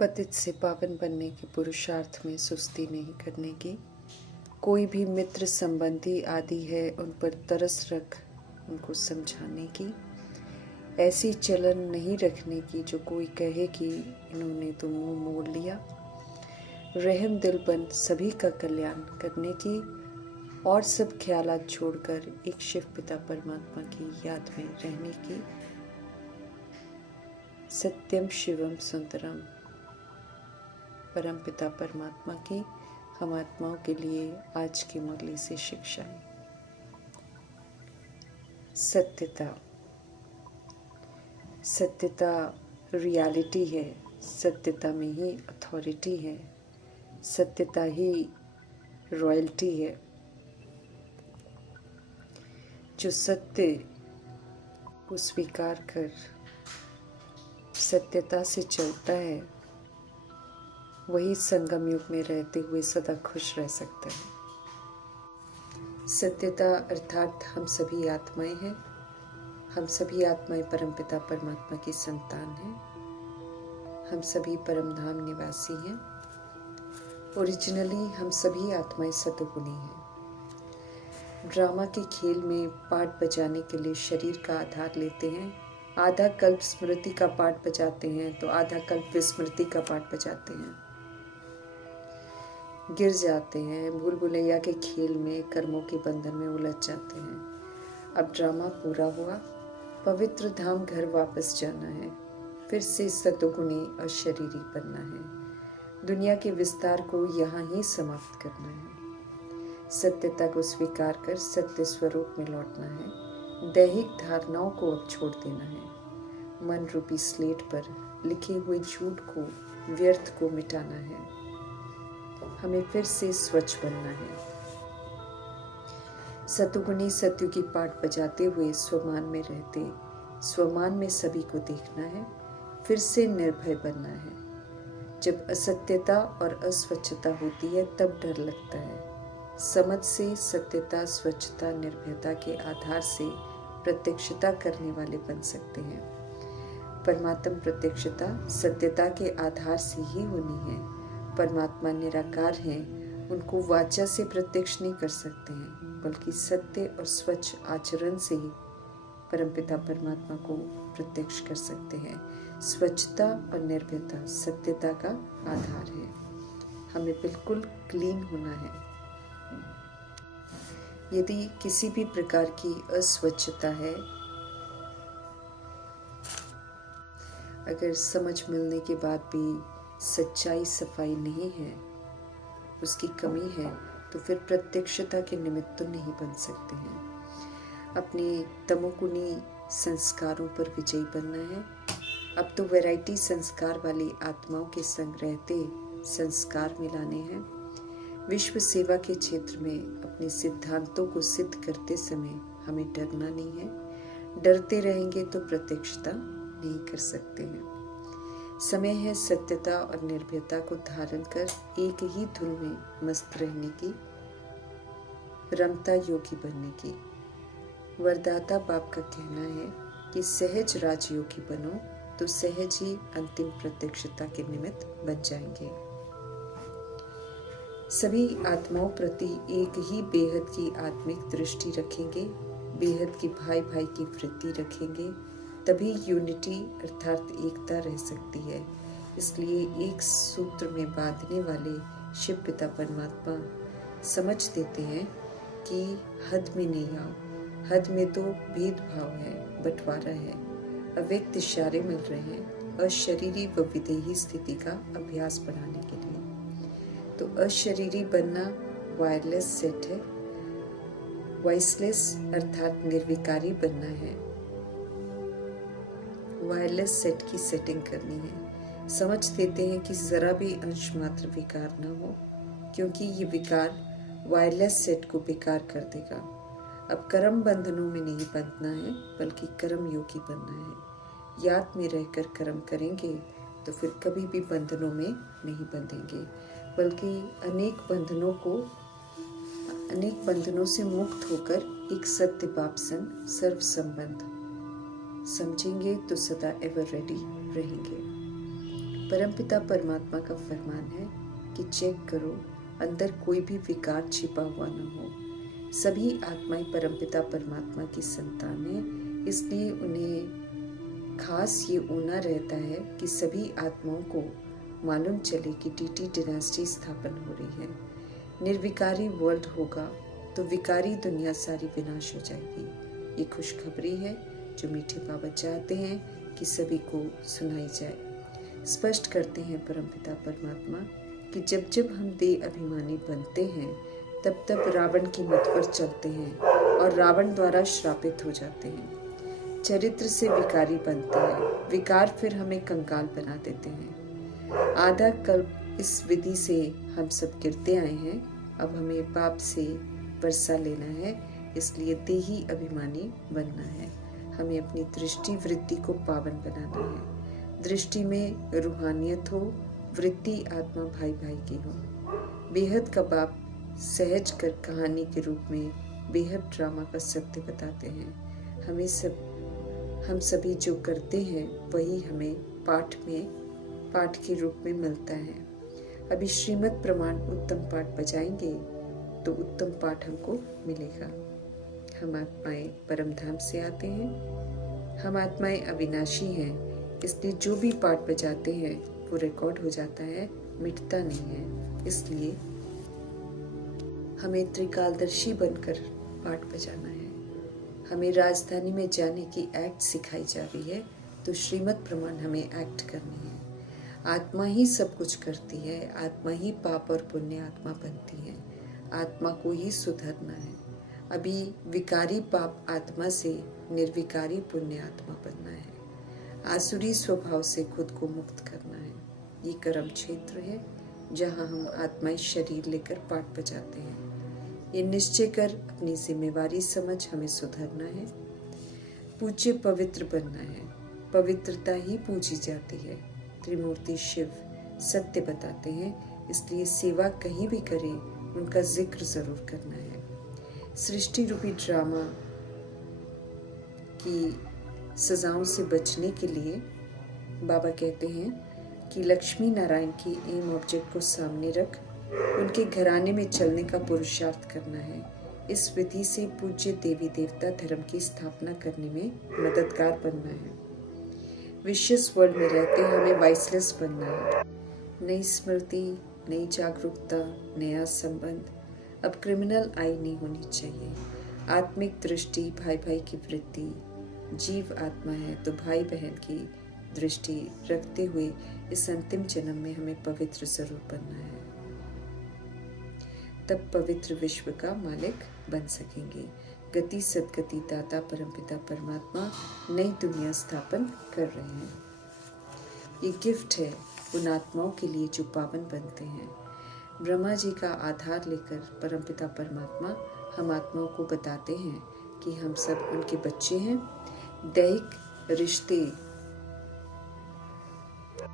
पतित से पावन बनने के पुरुषार्थ में सुस्ती नहीं करने की। कोई भी मित्र संबंधी आदि है उन पर तरस रख उनको समझाने की। ऐसी चलन नहीं रखने की जो कोई कहे कि इन्होंने तो मुंह मोड़ लिया। रहम दिल बन सभी का कल्याण करने की और सब ख्यालात छोड़कर एक शिव पिता परमात्मा की याद में रहने की। सत्यम शिवम सुंदरम परम पिता परमात्मा की हम आत्माओं के लिए आज की मुरली से शिक्षाएं। सत्यता। सत्यता रियलिटी है। सत्यता में ही अथॉरिटी है। सत्यता ही रॉयल्टी है। जो सत्य को स्वीकार कर सत्यता से चलता है वही संगम युग में रहते हुए सदा खुश रह सकता है। सत्यता अर्थात हम सभी आत्माएं हैं। हम सभी आत्माएं परमपिता परमात्मा की संतान हैं। हम सभी परम धाम निवासी हैं। ओरिजिनली हम सभी आत्माएं सतोगुणी हैं। ड्रामा के खेल में पार्ट बजाने के लिए शरीर का आधार लेते हैं। आधा कल्प स्मृति का पार्ट बजाते हैं तो आधा कल्प विस्मृति का पार्ट बजाते हैं। गिर जाते हैं, भूल भुलैया के खेल में कर्मों के बंधन में उलझ जाते हैं। अब ड्रामा पूरा हुआ, पवित्र धाम घर वापस जाना है, फिर से सतोगुणी और शरीरी बनना है। दुनिया के विस्तार को यहाँ ही समाप्त करना है। सत्यता को स्वीकार कर सत्य स्वरूप में लौटना है। दैहिक धारणाओं को अब छोड़ देना है। मन रूपी स्लेट पर लिखे हुए झूठ को, व्यर्थ को मिटाना है। हमें फिर से स्वच्छ बनना है। सतुगुणी सत्यु की पाठ बजाते हुए स्वमान में रहते, स्वमान में सभी को देखना है। फिर से निर्भय बनना है। जब असत्यता और अस्वच्छता होती है तब डर लगता है। समझ से सत्यता, स्वच्छता, निर्भयता के आधार से प्रत्यक्षता करने वाले बन सकते हैं। परमात्म प्रत्यक्षता सत्यता के आधार से ही होनी है। परमात्मा निराकार हैं, उनको वाचा से प्रत्यक्ष नहीं कर सकते हैं, बल्कि सत्य और स्वच्छ आचरण से ही परमपिता परमात्मा को प्रत्यक्ष कर सकते हैं। स्वच्छता और निर्भयता सत्यता का आधार है। हमें बिल्कुल क्लीन होना है। यदि किसी भी प्रकार की अस्वच्छता है, अगर समझ मिलने के बाद भी सच्चाई सफाई नहीं है, उसकी कमी है, तो फिर प्रत्यक्षता के निमित्त तो नहीं बन सकते हैं। अपने तमोगुणी संस्कारों पर विजयी बनना है। अब तो वैरायटी संस्कार वाली आत्माओं के संग रहते संस्कार मिलाने हैं। विश्व सेवा के क्षेत्र में अपने सिद्धांतों को सिद्ध करते समय हमें डरना नहीं है। डरते रहेंगे तो प्रत्यक्षता नहीं कर सकते हैं। समय है सत्यता और निर्भयता को धारण कर एक ही धुन में मस्त रहने की, रमता योगी बनने की। वरदाता बाप का कहना है कि सहज राजयोगी बनो तो सहज ही अंतिम प्रत्यक्षता के निमित्त बन जाएंगे। सभी आत्माओं प्रति एक ही बेहद की आत्मिक दृष्टि रखेंगे, बेहद की भाई भाई की वृत्ति रखेंगे, तभी यूनिटी अर्थात एकता रह सकती है। इसलिए एक सूत्र में बांधने वाले शिव पिता परमात्मा समझ देते हैं कि हद में नहीं आओ। हद में तो भेदभाव है, बंटवारा है, अव्यक्त इशारे मिल रहे हैं अशरीरी व विदेही स्थिति का अभ्यास बढ़ाने के लिए। तो अशरीरी बनना वायरलेस सेट है। वॉइसलेस अर्थात निर्विकारी बनना है। वायरलेस सेट की सेटिंग करनी है। समझ देते हैं कि जरा भी अंश मात्र विकार न हो, क्योंकि ये विकार वायरलेस सेट को बेकार कर देगा। अब कर्म बंधनों में नहीं बंधना है, बल्कि कर्म योगी बनना है। याद में रहकर कर्म करेंगे तो फिर कभी भी बंधनों में नहीं बंधेंगे, बल्कि अनेक बंधनों से मुक्त होकर एक सत्य बाप संग सर्व संबंध समझेंगे तो सदा एवर रेडी रहेंगे। परमपिता परमात्मा का फरमान है कि चेक करो अंदर कोई भी विकार छिपा हुआ न हो। सभी आत्माएं परमपिता परमात्मा की संतान हैं, इसलिए उन्हें खास ये ऊना रहता है कि सभी आत्माओं को मालूम चले कि टीटी डिनास्टी स्थापन हो रही है। निर्विकारी वर्ल्ड होगा तो विकारी दुनिया सारी विनाश हो जाएगी। ये खुशखबरी है जो मीठे बाबा चाहते हैं कि सभी को सुनाई जाए। स्पष्ट करते हैं परमपिता परमात्मा कि जब जब हम देह अभिमानी बनते हैं तब तब रावण की मत पर चलते हैं और रावण द्वारा श्रापित हो जाते हैं। चरित्र से विकारी बनते हैं, विकार फिर हमें कंगाल बना देते हैं। आधा कल्प इस विधि से हम सब गिरते आए हैं। अब हमें पाप से वर्षा लेना है, इसलिए देही अभिमानी बनना है। हमें अपनी दृष्टि वृत्ति को पावन बनाना है। दृष्टि में रूहानियत हो, वृत्ति आत्मा भाई भाई की हो। बेहद का बाप सहज कर कहानी के रूप में बेहद ड्रामा का सत्य बताते हैं। हम सभी जो करते हैं वही हमें पाठ के रूप में मिलता है। अभी श्रीमद् प्रमाण उत्तम पाठ बजाएंगे तो उत्तम पाठ हमको मिलेगा। हम आत्माएं परम धाम से आते हैं। हम आत्माएं अविनाशी हैं, इसलिए जो भी पाठ बजाते हैं वो रिकॉर्ड हो जाता है, मिटता नहीं है। इसलिए हमें त्रिकालदर्शी बनकर पाठ बजाना है। हमें राजधानी में जाने की एक्ट सिखाई जा रही है, तो श्रीमद् प्रमाण हमें एक्ट करनी है। आत्मा ही सब कुछ करती है, आत्मा ही पाप और पुण्य आत्मा बनती है। आत्मा को ही सुधरना है। अभी विकारी पाप आत्मा से निर्विकारी पुण्य आत्मा बनना है। आसुरी स्वभाव से खुद को मुक्त करना है। ये कर्म क्षेत्र है जहाँ हम आत्माएं शरीर लेकर पाठ बजाते हैं। ये निश्चय कर अपनी जिम्मेवारी समझ हमें सुधरना है। पूज्य पवित्र बनना है। पवित्रता ही पूजी जाती है। त्रिमूर्ति शिव सत्य बताते हैं, इसलिए सेवा कहीं भी करें उनका जिक्र जरूर करना है। सृष्टि रूपी ड्रामा की सजाओं से बचने के लिए बाबा कहते हैं कि लक्ष्मी नारायण की एम ऑब्जेक्ट को सामने रख उनके घराने में चलने का पुरुषार्थ करना है। इस विधि से पूज्य देवी देवता धर्म की स्थापना करने में मददगार बनना है। विशिष्ट वर्ल्ड में रहते हमें वाइसलेस बनना है। नई स्मृति, नई जागरूकता, नया संबंध। अब क्रिमिनल आई नहीं होनी चाहिए। आत्मिक दृष्टि, भाई भाई की वृत्ति। जीव आत्मा है तो भाई बहन की दृष्टि रखते हुए इस अंतिम जन्म में हमें पवित्र जरूर बनना है। तब पवित्र विश्व का मालिक बन सकेंगे। गति सदगति दाता परमपिता परमात्मा नई दुनिया स्थापन कर रहे हैं। ये गिफ्ट है उन आत्माओं के लिए जो पावन बनते हैं। ब्रह्मा जी का आधार लेकर परमपिता परमात्मा हम आत्माओं को बताते हैं कि हम सब उनके बच्चे हैं। दैहिक रिश्ते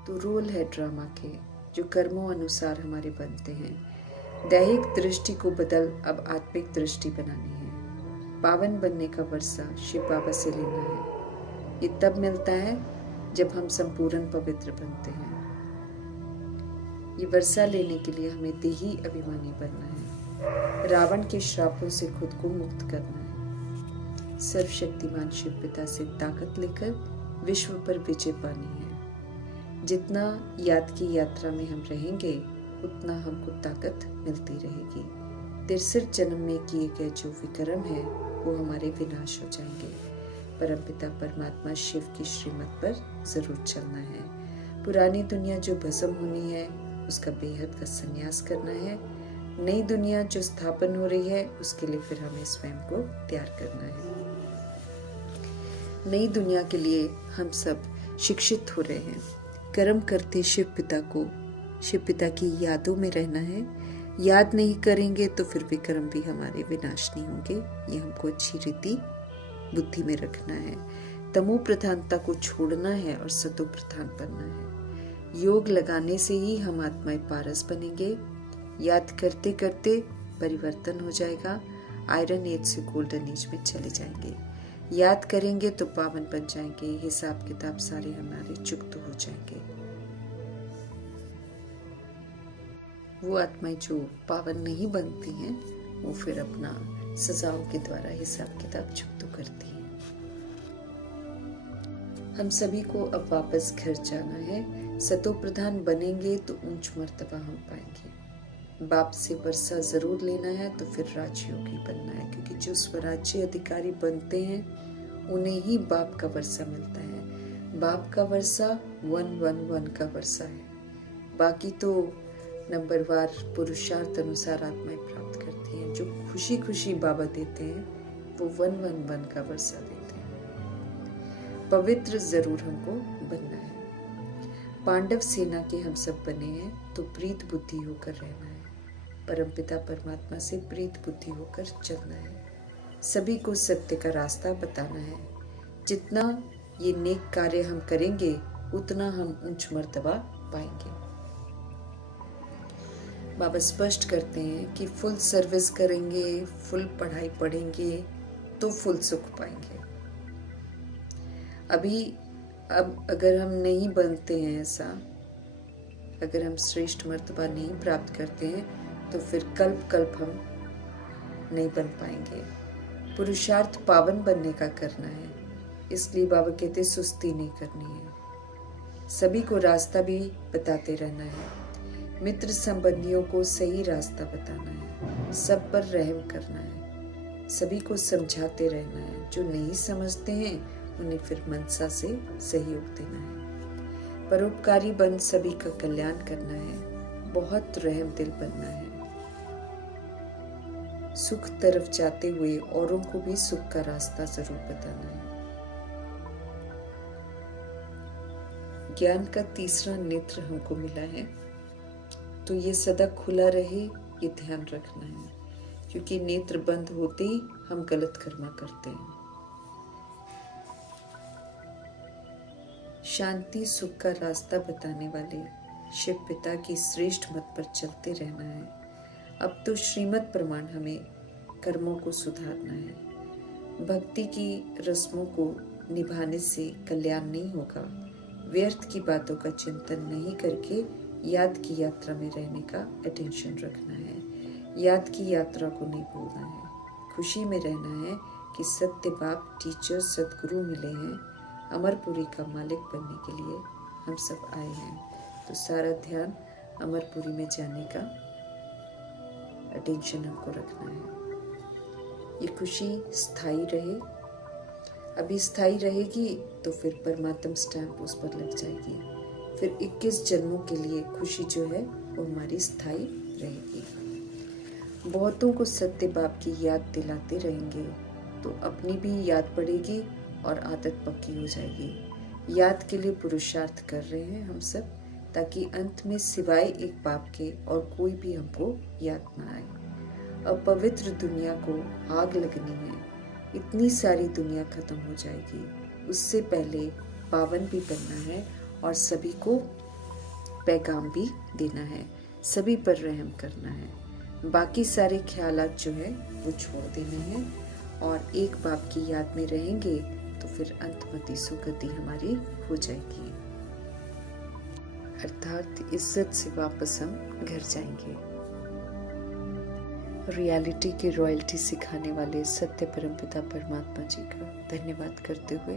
तो रोल है ड्रामा के, जो कर्मों अनुसार हमारे बनते हैं। दैहिक दृष्टि को बदल अब आत्मिक दृष्टि बनानी है। पावन बनने का वर्षा शिव बाबा से लेना है। ये तब मिलता है जब हम संपूर्ण पवित्र बनते हैं। ये वर्षा लेने के लिए हमें देही अभिमानी बनना है। रावण के श्रापों से खुद को मुक्त करना है। सर्वशक्तिमान शिव पिता से ताकत लेकर विश्व पर विजय पानी है। जितना याद की यात्रा में हम रहेंगे उतना हमको ताकत मिलती रहेगी। 63 जन्म में किए गए जो विक्रम है वो हमारे विनाश हो जाएंगे। परमपिता परमात्मा शिव की श्रीमत पर जरूर चलना है। पुरानी दुनिया जो भस्म होनी है उसका बेहद का संन्यास करना है। नई दुनिया जो स्थापन हो रही है उसके लिए फिर हमें स्वयं को तैयार करना है। नई दुनिया के लिए हम सब शिक्षित हो रहे हैं। कर्म करते शिव पिता की यादों में रहना है। याद नहीं करेंगे तो फिर विक्रम भी हमारे विनाश नहीं होंगे। ये हमको अच्छी रीति बुद्धि में रखना है। तमो प्रधानता को छोड़ना है और सतो प्रधान बनना है। योग लगाने से ही हम आत्माएं पारस बनेंगे। याद करते करते परिवर्तन हो जाएगा। आयरन एज से गोल्डन एज में चले जाएंगे। याद करेंगे तो पावन बन जाएंगे। हिसाब किताब सारे हमारे चुकत हो जाएंगे। वो आत्माएं जो पावन नहीं बनती हैं वो फिर अपना सजाओं के द्वारा हिसाब किताब चुकता करती हैं। हम सभी को अब वापस घर जाना है। सतो प्रधान बनेंगे तो ऊंच मर्तबा हम पाएंगे। बाप से वर्षा जरूर लेना है तो फिर राजयोगी बनना है, क्योंकि जो स्वराज्य अधिकारी बनते हैं उन्हें ही बाप का वर्षा मिलता है। बाप का वर्षा 111 का वर्षा है। बाकी तो नंबरवार पुरुषार्थ अनुसार आत्माएं प्राप्त करती हैं। जो खुशी खुशी बाबा देते हैं वो 111 का वर्षा देते हैं। पवित्र जरूर हमको बनना है। पांडव सेना के हम सब बने हैं तो प्रीत बुद्धि होकर रहना है। परमपिता परमात्मा से प्रीत बुद्धि होकर चलना है। सभी को सत्य का रास्ता बताना है। जितना ये नेक कार्य हम करेंगे उतना हम ऊंच मर्तबा पाएंगे। बाबा स्पष्ट करते हैं कि फुल सर्विस करेंगे, फुल पढ़ाई पढ़ेंगे तो फुल सुख पाएंगे। अब अगर हम नहीं बनते हैं ऐसा, अगर हम श्रेष्ठ मर्तबा नहीं प्राप्त करते हैं तो फिर कल्प हम नहीं बन पाएंगे। पुरुषार्थ पावन बनने का करना है, इसलिए बाबा कहते सुस्ती नहीं करनी है। सभी को रास्ता भी बताते रहना है। मित्र संबंधियों को सही रास्ता बताना है। सब पर रहम करना है। सभी को समझाते रहना है। जो नहीं समझते हैं उन्हें फिर मनसा से सहयोग देना है। परोपकारी बन सभी का कल्याण करना है। बहुत रहम दिल बनना है। सुख तरफ जाते हुए औरों को भी सुख का रास्ता जरूर बताना है। ज्ञान का तीसरा नेत्र हमको मिला है तो ये सदा खुला रहे, ये ध्यान रखना है, क्योंकि नेत्र बंद होते ही हम गलत कर्म करते हैं। शांति सुख का रास्ता बताने वाले शिव पिता की श्रेष्ठ मत पर चलते रहना है। अब तो श्रीमत प्रमाण हमें कर्मों को सुधारना है। भक्ति की रस्मों को निभाने से कल्याण नहीं होगा। व्यर्थ की बातों का चिंतन नहीं करके याद की यात्रा में रहने का अटेंशन रखना है। याद की यात्रा को नहीं भूलना है। खुशी में रहना है कि सत्य बाप टीचर सदगुरु मिले हैं। अमरपुरी का मालिक बनने के लिए हम सब आए हैं, तो सारा ध्यान अमरपुरी में जाने का अटेंशन हमको रखना है। ये खुशी स्थायी रहे। अभी स्थायी रहेगी तो फिर परमात्म स्टैंप उस पर लग जाएगी। फिर 21 जन्मों के लिए खुशी जो है वो हमारी स्थायी रहेगी। बहुतों को सत्य बाप की याद दिलाते रहेंगे तो अपनी भी याद पड़ेगी और आदत पक्की हो जाएगी। याद के लिए पुरुषार्थ कर रहे हैं हम सब, ताकि अंत में सिवाय एक बाप के और कोई भी हमको याद ना आए। अब पवित्र दुनिया को आग लगनी है। इतनी सारी दुनिया खत्म हो जाएगी, उससे पहले पावन भी बनना है और सभी को पैगाम भी देना है। सभी पर रहम करना है। बाकी सारे ख्यालात जो है वो छोड़ देने हैं और एक बाप की याद में रहेंगे तो फिर अंतमति सुगति हमारी हो जाएगी, अर्थात इज्जत से वापस हम घर जाएंगे। रियलिटी की रॉयल्टी सिखाने वाले सत्य परमपिता परमात्मा जी का धन्यवाद करते हुए